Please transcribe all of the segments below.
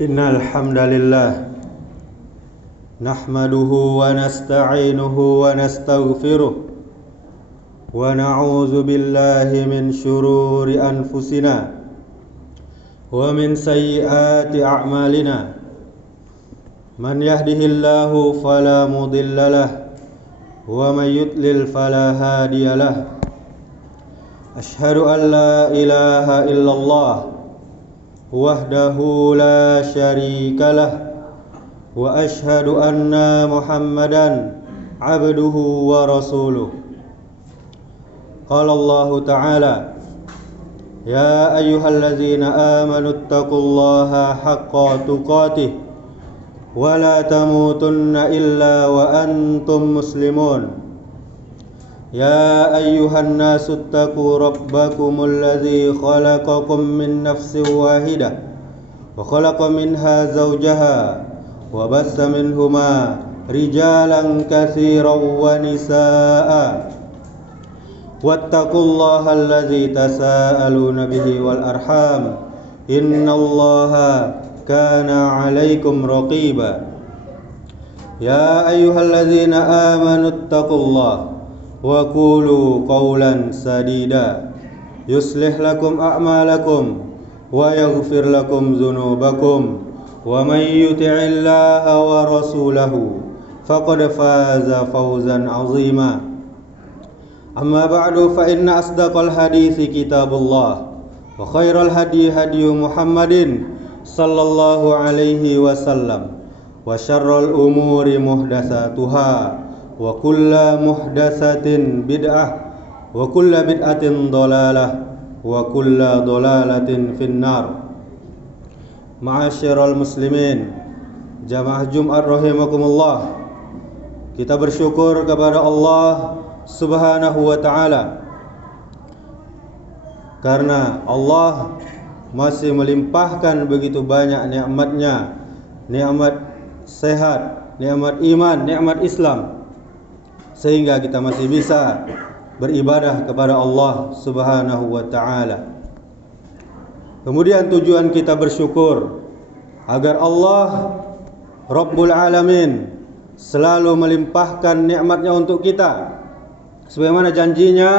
Innal hamdalillah nahmaduhu wa nasta'inuhu wa nastaghfiruh wa na'udzu billahi min shururi anfusina wa min sayyiati a'malina. Man yahdihillahu fala mudhillalah wa man yudlil fala hadiyalah. Ashhadu an la ilaha illallah wahdahu la syarikalah wa ashhadu anna Muhammadan abduhu wa rasuluh. Qala Allah Ta'ala, ya ayyuhallazina amanu taqullaha haqqa tuqatih wa la tamutunna illa wa antum muslimun. Ya ayyuhan nasu attaqu rabbakumul ladzi khalaqakum min nafsin wahidah wa khalaqa minha zawjaha wa bassa minhuma rijalan katsiran wa nisaa'a wattaqullaha alladzi tasaaluna bihi wal arham innallaha kana 'alaikum raqiba. Ya ayyuhallazina amanu taqullaha wa qulu qawlan sadida yuslih lakum a'malakum wa yaghfir lakum dzunubakum wa may yuti'illaha wa rasulahu faqad faza fawzan 'azima. Amma ba'du, fa inna asdaqal hadithi kitabullah wa khairal hadi hadyu Muhammadin sallallahu alaihi wasallam wa syarrul umuri muhdatsatuha wa kulla muhdatsatin bid'ah wa kulla bid'atin dhalalah wa kulla dhalalatin finnar. Ma'asyiral muslimin, jamaah Jumat rahimakumullah, kita bersyukur kepada Allah Subhanahu wa ta'ala karena Allah masih melimpahkan begitu banyak nikmat-Nya, nikmat sehat, nikmat iman, nikmat Islam, sehingga kita masih bisa beribadah kepada Allah Subhanahu wa ta'ala. Kemudian tujuan kita bersyukur agar Allah Rabbul Alamin selalu melimpahkan nikmatnya untuk kita, sebagaimana janjinya,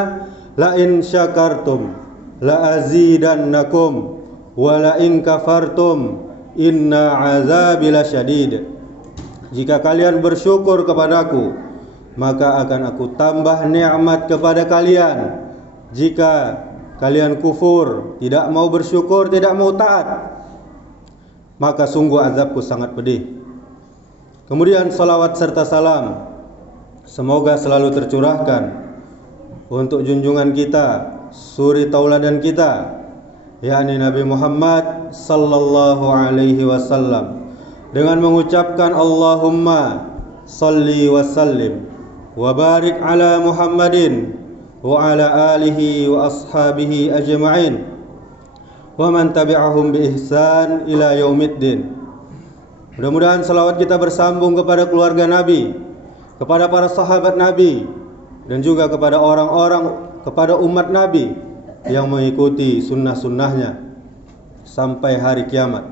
la in syakartum la azidannakum wa la in kafartum inna azabi lasyadid. Jika kalian bersyukur kepadaku, maka akan aku tambah nikmat kepada kalian. Jika kalian kufur, tidak mau bersyukur, tidak mau taat, maka sungguh azabku sangat pedih. Kemudian salawat serta salam semoga selalu tercurahkan untuk junjungan kita, suri tauladan kita, yakni Nabi Muhammad sallallahu alaihi wasallam, dengan mengucapkan Allahumma salli wa sallim wa barik ala Muhammadin wa ala alihi wa ashabihi ajma'in wa man tabi'ahum bi ihsan ila yaumiddin. Mudah-mudahan salawat kita bersambung kepada keluarga Nabi, kepada para sahabat Nabi, dan juga kepada kepada umat Nabi yang mengikuti sunnah-sunnahnya sampai hari kiamat.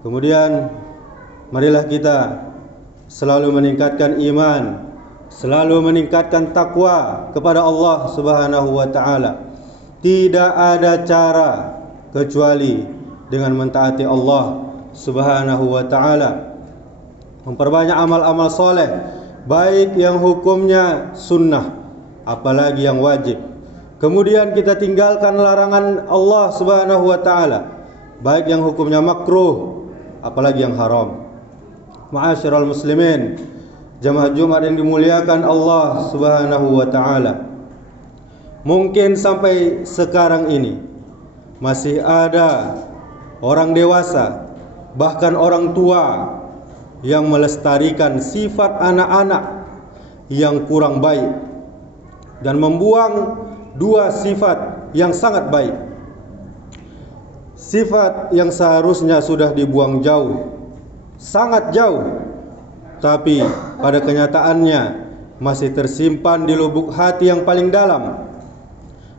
Kemudian marilah kita selalu meningkatkan iman, selalu meningkatkan takwa kepada Allah Subhanahu wa ta'ala. Tidak ada cara kecuali dengan mentaati Allah Subhanahu wa ta'ala, memperbanyak amal-amal soleh, baik yang hukumnya sunnah apalagi yang wajib. Kemudian kita tinggalkan larangan Allah Subhanahu wa ta'ala, baik yang hukumnya makruh apalagi yang haram. Ma'asyiral muslimin, jamaah Jumat yang dimuliakan Allah Subhanahu wa ta'ala, mungkin sampai sekarang ini masih ada orang dewasa, bahkan orang tua, yang melestarikan sifat anak-anak yang kurang baik dan membuang dua sifat yang sangat baik. Sifat yang seharusnya sudah dibuang jauh, sangat jauh, tapi pada kenyataannya masih tersimpan di lubuk hati yang paling dalam.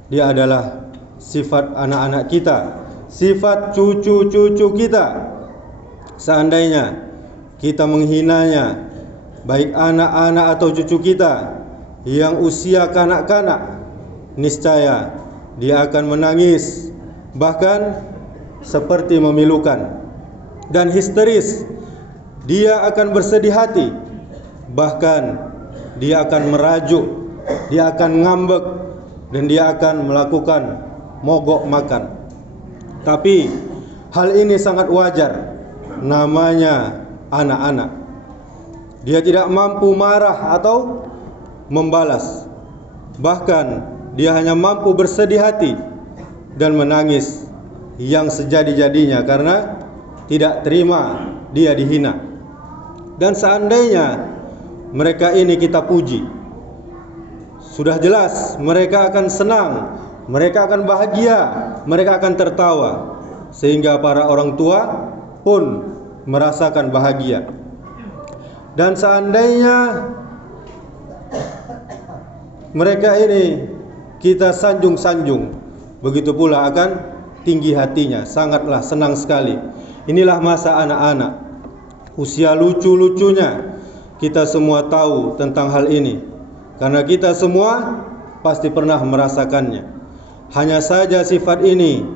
Dia adalah sifat anak-anak kita, sifat cucu-cucu kita, Seandainya kita menghinanya, baik anak-anak atau cucu kita yang usia kanak-kanak, niscaya dia akan menangis, bahkan seperti memilukan dan histeris. Dia akan bersedih hati, bahkan dia akan merajuk, dia akan ngambek, dan dia akan melakukan mogok makan. Tapi hal ini sangat wajar, namanya anak-anak. Dia tidak mampu marah atau membalas, bahkan dia hanya mampu bersedih hati dan menangis yang sejadi-jadinya karena tidak terima dia dihina. Dan seandainya mereka ini kita puji, sudah jelas mereka akan senang, mereka akan bahagia, mereka akan tertawa, sehingga para orang tua pun merasakan bahagia. Dan seandainya mereka ini kita sanjung-sanjung, begitu pula akan tinggi hatinya, sangatlah senang sekali. Inilah masa anak-anak, usia lucu-lucunya. Kita semua tahu tentang hal ini, karena kita semua pasti pernah merasakannya. Hanya saja sifat ini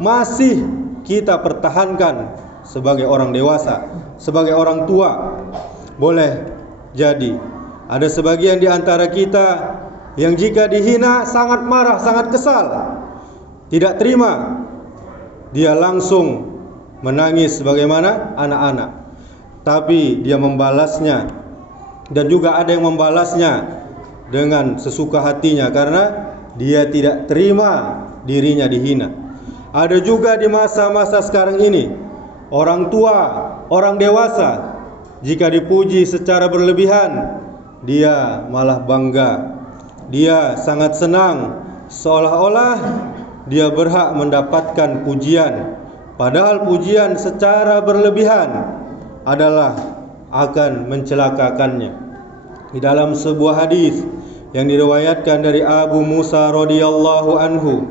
masih kita pertahankan sebagai orang dewasa, sebagai orang tua. Boleh jadi ada sebagian di antara kita yang jika dihina sangat marah, sangat kesal, tidak terima, dia langsung menangis sebagaimana anak-anak. Tapi dia membalasnya, dan juga ada yang membalasnya dengan sesuka hatinya karena dia tidak terima dirinya dihina. Ada juga di masa-masa sekarang ini orang tua, orang dewasa, jika dipuji secara berlebihan, dia malah bangga, dia sangat senang, seolah-olah dia berhak mendapatkan pujian. Padahal pujian secara berlebihan adalah akan mencelakakannya. Di dalam sebuah hadis yang diriwayatkan dari Abu Musa radhiyallahu anhu,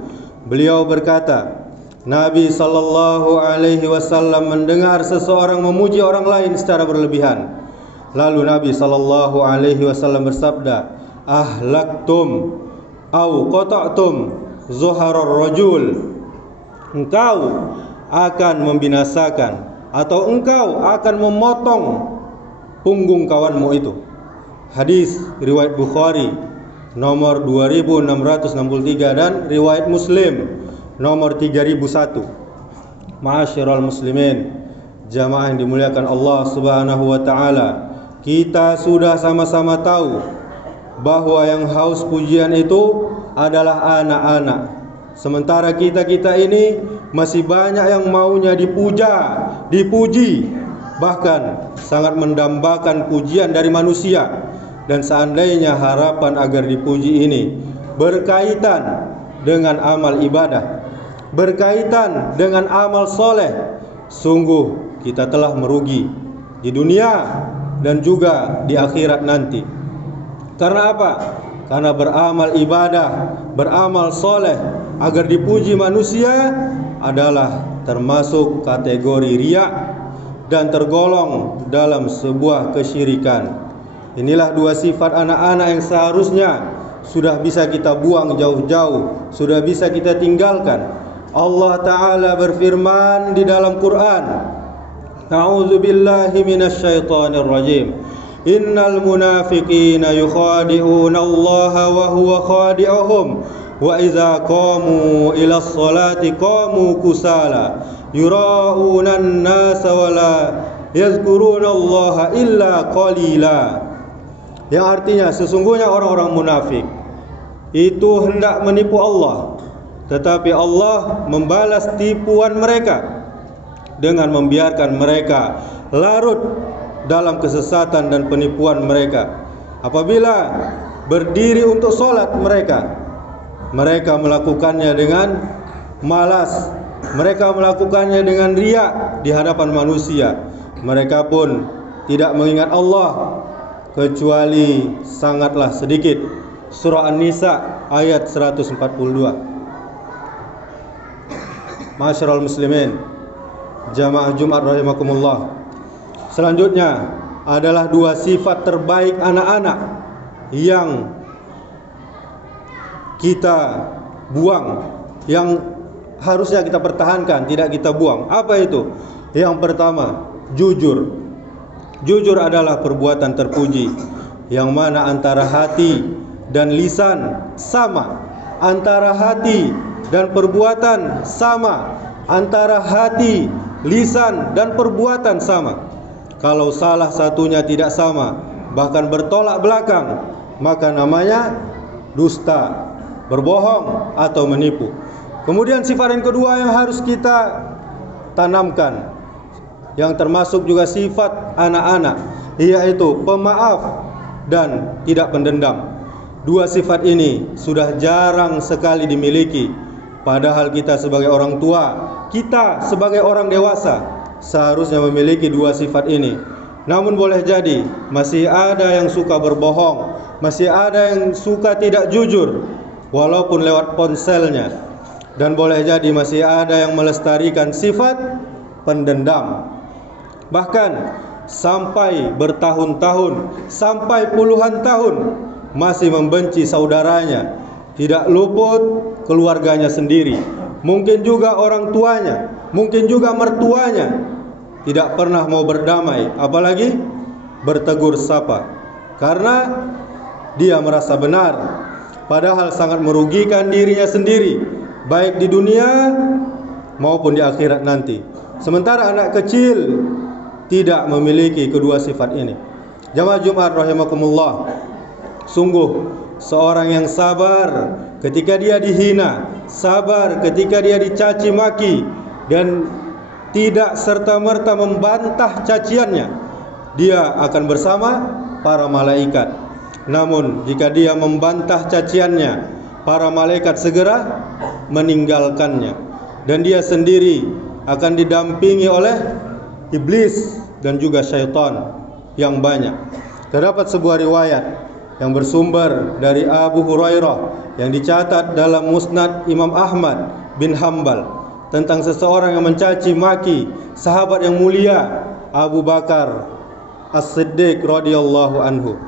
beliau berkata, Nabi sallallahu alaihi wasallam mendengar seseorang memuji orang lain secara berlebihan. Lalu Nabi sallallahu alaihi wasallam bersabda, ahlaktum au qata'tum zuharar rajul. Engkau akan membinasakan atau engkau akan memotong punggung kawanmu itu. Hadis riwayat Bukhari nomor 2663 dan riwayat Muslim nomor 3001. Ma'asyiral muslimin, jamaah yang dimuliakan Allah Subhanahu wa taala, kita sudah sama-sama tahu bahwa yang haus pujian itu adalah anak-anak. Sementara kita ini masih banyak yang maunya dipuji, bahkan sangat mendambakan pujian dari manusia. Dan seandainya harapan agar dipuji ini berkaitan dengan amal ibadah, berkaitan dengan amal soleh, sungguh kita telah merugi di dunia dan juga di akhirat nanti. Karena apa? Karena beramal ibadah, beramal soleh agar dipuji manusia adalah termasuk kategori riya dan tergolong dalam sebuah kesyirikan. Inilah dua sifat anak-anak yang seharusnya sudah bisa kita buang jauh-jauh, sudah bisa kita tinggalkan. Allah Ta'ala berfirman di dalam Quran, A'udzu billahi minasyaitonir rajim. Innal munafiqina yukhadi'una Allah wa huwa khadi'uhum wa idza qamu ila sholati qamu kusala yura'una an-nasa wa la yazkuruna Allah illa qalila. Yang artinya sesungguhnya orang-orang munafik itu hendak menipu Allah, tetapi Allah membalas tipuan mereka dengan membiarkan mereka larut dalam kesesatan dan penipuan mereka. Apabila berdiri untuk sholat mereka melakukannya dengan malas, mereka melakukannya dengan riya di hadapan manusia. Mereka pun tidak mengingat Allah kecuali sangatlah sedikit. Surah An-Nisa ayat 142. Masyarul muslimin, jamaah Jumat rahimakumullah. Selanjutnya adalah dua sifat terbaik anak-anak yang kita buang, yang harusnya kita pertahankan, tidak kita buang. Apa itu? Yang pertama, jujur. Jujur adalah perbuatan terpuji, yang mana antara hati dan lisan sama, antara hati dan perbuatan sama, antara hati, lisan dan perbuatan sama. Kalau salah satunya tidak sama, bahkan bertolak belakang, maka namanya dusta, berbohong atau menipu. Kemudian sifat yang kedua yang harus kita tanamkan, yang termasuk juga sifat anak-anak, yaitu pemaaf dan tidak pendendam. Dua sifat ini sudah jarang sekali dimiliki. Padahal kita sebagai orang tua, kita sebagai orang dewasa seharusnya memiliki dua sifat ini. Namun boleh jadi masih ada yang suka berbohong, masih ada yang suka tidak jujur walaupun lewat ponselnya. Dan boleh jadi masih ada yang melestarikan sifat pendendam, bahkan sampai bertahun-tahun, sampai puluhan tahun masih membenci saudaranya. Tidak luput keluarganya sendiri, mungkin juga orang tuanya, mungkin juga mertuanya. Tidak pernah mau berdamai, apalagi bertegur sapa, karena dia merasa benar, padahal sangat merugikan dirinya sendiri, baik di dunia maupun di akhirat nanti. Sementara anak kecil tidak memiliki kedua sifat ini. Jamaah Jumat rahimakumullah, sungguh seorang yang sabar ketika dia dihina, sabar ketika dia dicaci maki, dan tidak serta-merta membantah caciannya, dia akan bersama para malaikat. Namun jika dia membantah caciannya, para malaikat segera meninggalkannya, dan dia sendiri akan didampingi oleh iblis dan juga syaitan yang banyak. Terdapat sebuah riwayat yang bersumber dari Abu Hurairah yang dicatat dalam Musnad Imam Ahmad bin Hanbal tentang seseorang yang mencaci maki sahabat yang mulia Abu Bakar As-Siddiq radhiyallahu anhu.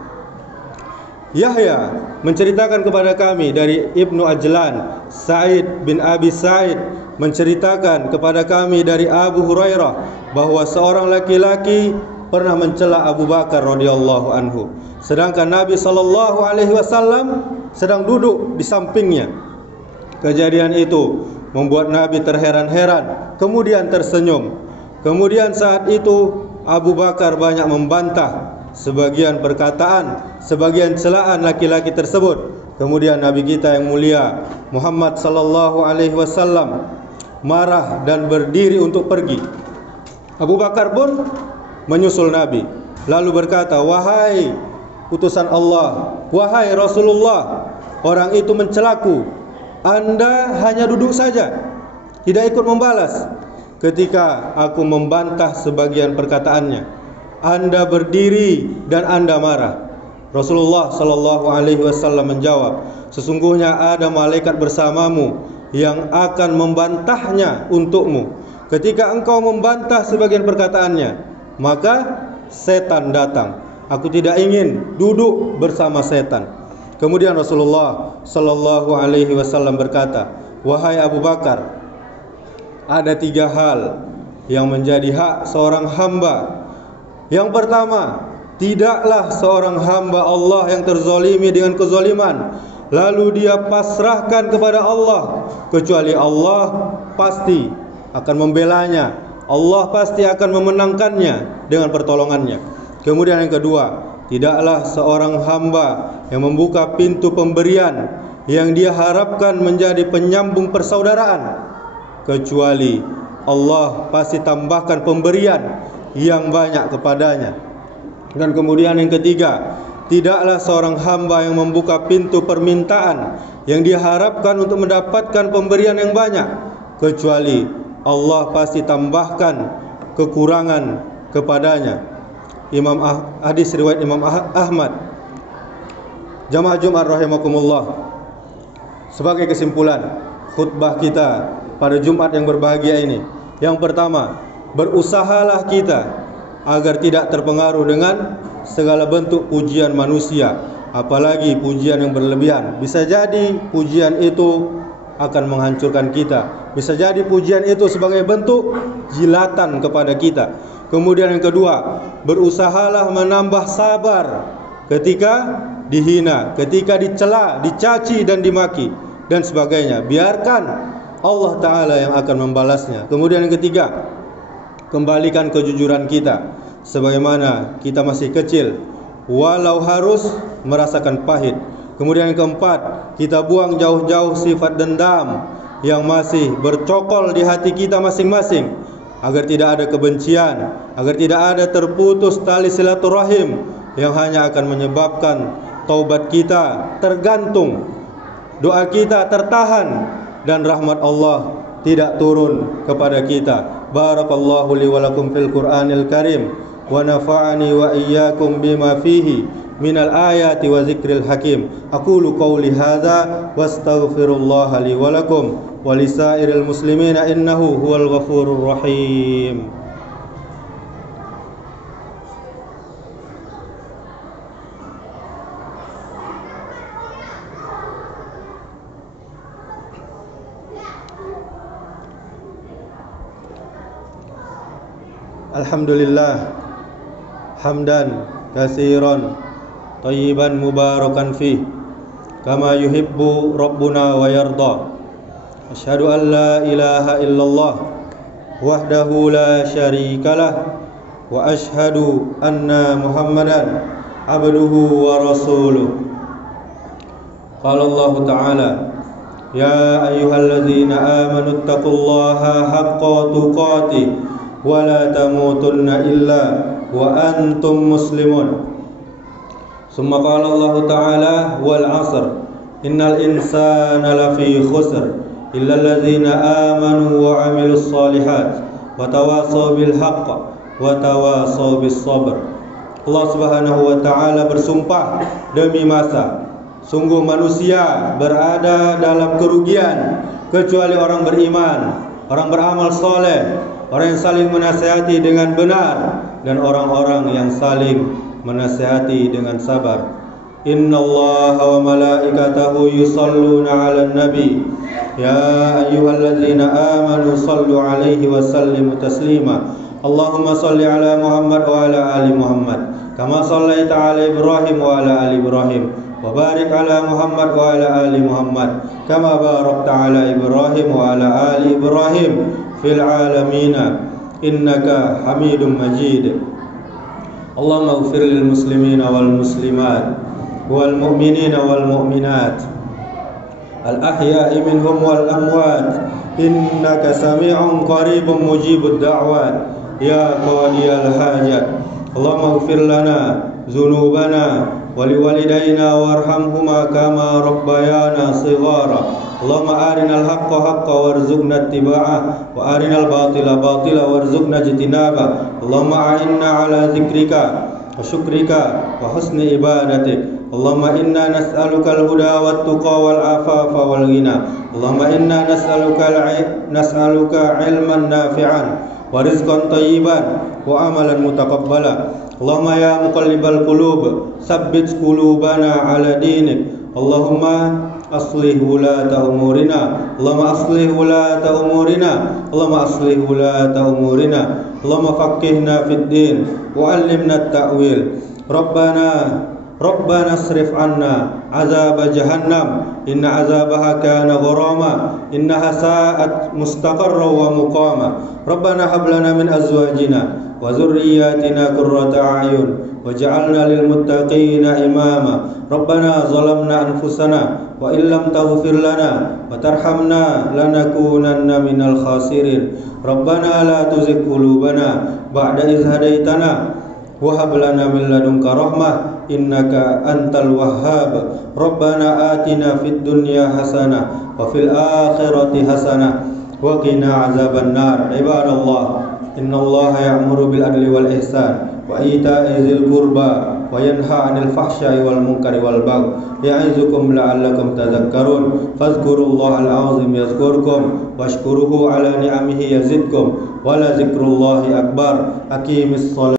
Yahya menceritakan kepada kami dari Ibnu Ajlan, Sa'id bin Abi Sa'id menceritakan kepada kami dari Abu Hurairah bahwa seorang laki-laki pernah mencela Abu Bakar radhiyallahu anhu, sedangkan Nabi SAW sedang duduk di sampingnya. Kejadian itu membuat Nabi terheran-heran, kemudian tersenyum. Kemudian saat itu Abu Bakar banyak membantah sebagian perkataan, sebagian celaan laki-laki tersebut. Kemudian Nabi kita yang mulia Muhammad sallallahu alaihi wasallam marah dan berdiri untuk pergi. Abu Bakar pun menyusul Nabi, lalu berkata, "Wahai utusan Allah, wahai Rasulullah, orang itu mencelaku. Anda hanya duduk saja, tidak ikut membalas ketika aku membantah sebagian perkataannya. Anda berdiri dan Anda marah." Rasulullah sallallahu alaihi wasallam menjawab, "Sesungguhnya ada malaikat bersamamu yang akan membantahnya untukmu. Ketika engkau membantah sebagian perkataannya, maka setan datang. Aku tidak ingin duduk bersama setan." Kemudian Rasulullah sallallahu alaihi wasallam berkata, "Wahai Abu Bakar, ada 3 hal yang menjadi hak seorang hamba. Yang pertama, tidaklah seorang hamba Allah yang terzalimi dengan kezaliman lalu dia pasrahkan kepada Allah, kecuali Allah pasti akan membelanya, Allah pasti akan memenangkannya dengan pertolongannya. Kemudian yang kedua, tidaklah seorang hamba yang membuka pintu pemberian yang dia harapkan menjadi penyambung persaudaraan, kecuali Allah pasti tambahkan pemberian yang banyak kepadanya. Dan kemudian yang ketiga, tidaklah seorang hamba yang membuka pintu permintaan yang diharapkan untuk mendapatkan pemberian yang banyak, kecuali Allah pasti tambahkan kekurangan kepadanya." Hadis riwayat Imam Ahmad. Jamaah Jumat rahimakumullah, sebagai kesimpulan khutbah kita pada Jumat yang berbahagia ini, yang pertama, berusahalah kita agar tidak terpengaruh dengan segala bentuk pujian manusia, apalagi pujian yang berlebihan. Bisa jadi pujian itu akan menghancurkan kita, bisa jadi pujian itu sebagai bentuk jilatan kepada kita. Kemudian yang kedua, berusahalah menambah sabar ketika dihina, ketika dicela, dicaci dan dimaki dan sebagainya. Biarkan Allah Ta'ala yang akan membalasnya. Kemudian yang ketiga, kembalikan kejujuran kita sebagaimana kita masih kecil, walau harus merasakan pahit. Kemudian yang keempat, kita buang jauh-jauh sifat dendam yang masih bercokol di hati kita masing-masing, agar tidak ada kebencian, agar tidak ada terputus tali silaturahim yang hanya akan menyebabkan taubat kita tergantung, doa kita tertahan, dan rahmat Allah tidak turun kepada kita. Barakallahu li wa lakum fil Qur'anil Karim wa nafa'ani wa iyyakum bima fihi minal ayati wa zikril hakim. Aqulu qawli hadza wastaghfirullaha li wa lakum wa lisairil muslimina innahu huwal ghafurur rahim. Alhamdulillah hamdan katsiran thayyiban mubarakan fi kama yuhibbu rabbuna wa yarda. Asyhadu an la ilaha illallah wahdahu la syarikalah wa asyhadu anna Muhammadan abduhu wa rasuluh. Qala Allah Ta'ala, ya ayyuhalladzina amanu taqullaha haqqa tuqatih wa la tamutunna illa wa antum muslimun. Summa qala Allah Ta'ala, wal 'asr innal insana lafi khusr illa alladzina amanu wa 'amilus shalihat wa tawasaw bil haqq wa tawasaw bis sabr. Allah Subhanahu wa Ta'ala bersumpah demi masa, sungguh manusia berada dalam kerugian kecuali orang beriman, orang beramal soleh, orang yang saling menasihati dengan benar, dan orang-orang yang saling menasihati dengan sabar. Innallaha wa malaikatahu yusalluna 'alan nabi ya ayyuhalladzina amanu sallu 'alaihi wa sallimu taslima. Allahumma salli 'ala Muhammad wa 'ala ali Muhammad kama shallaita 'ala Ibrahim wa 'ala ali Ibrahim wa barik 'ala Muhammad wa 'ala ali Muhammad kama barakta 'ala Ibrahim wa 'ala ali Ibrahim fil alamina innaka hamidum majid. Allahumma ighfir lil muslimina wal muslimat wal mu'minina wal mu'minat al ahya'i minhum wal amwat innaka sami'un qaribun mujibud da'wat ya qadiyal hajat. Allahumma ighfir lana dzunubana wa liwalidayna warhamhuma kama rabbayana shighara. Allahumma arinal haqqa haqqa warzuqna ittiba'ah wa arinal batila batila warzuqna ijtinabah. Allahumma a'inna ala dzikrika wa syukrika wa husni ibadatik. Allahumma inna nas'aluka al-huda wat tuqa wal afafa wal ghina. Allahumma inna nas'aluka ilman nafi'an wa rizqan thayyiban wa amalan mutaqabbala. Allahumma ya muqallibal qulub tsabbit qulubana ala dinik. Allahumma aslih wulata umurina. Allahumma aslih wulata umurina. Allahumma aslih wulata umurina. Allahumma faqihna fid din wa 'allimna at-ta'wil. Rabbana asrif 'anna 'azab jahannam inna 'azabaha kana gharama innaha sa'at mustaqarra wa muqama. Rabbana hab lana min azwajina wa dhurriyyatina qurrata a'yun waj'alna lil muttaqina imama. Rabbana zalamna anfusana wa illam taghfir lana wa tarhamna lanakunanna minal khasirin. Rabbana la tuzigh qulubana ba'da idh hadaitana wa hab lana min ladunka rahmah innaka antal wahhab. Rabbana atina fid dunya hasanah wa fil akhirati hasanah wa qina azaban nar. Ibadallah, innallaha ya'muru bil adli wal ihsan wa ita'i dzil qurba wa yanha 'anil fahsya'i wal munkari wal baghi ya'izukum la'allakum tadhakkarun fadhkurullahal 'azim yazkurkum washkuruhu 'ala ni'amihi yazidkum wa la dzikrullahi akbar. Aqimis shalah.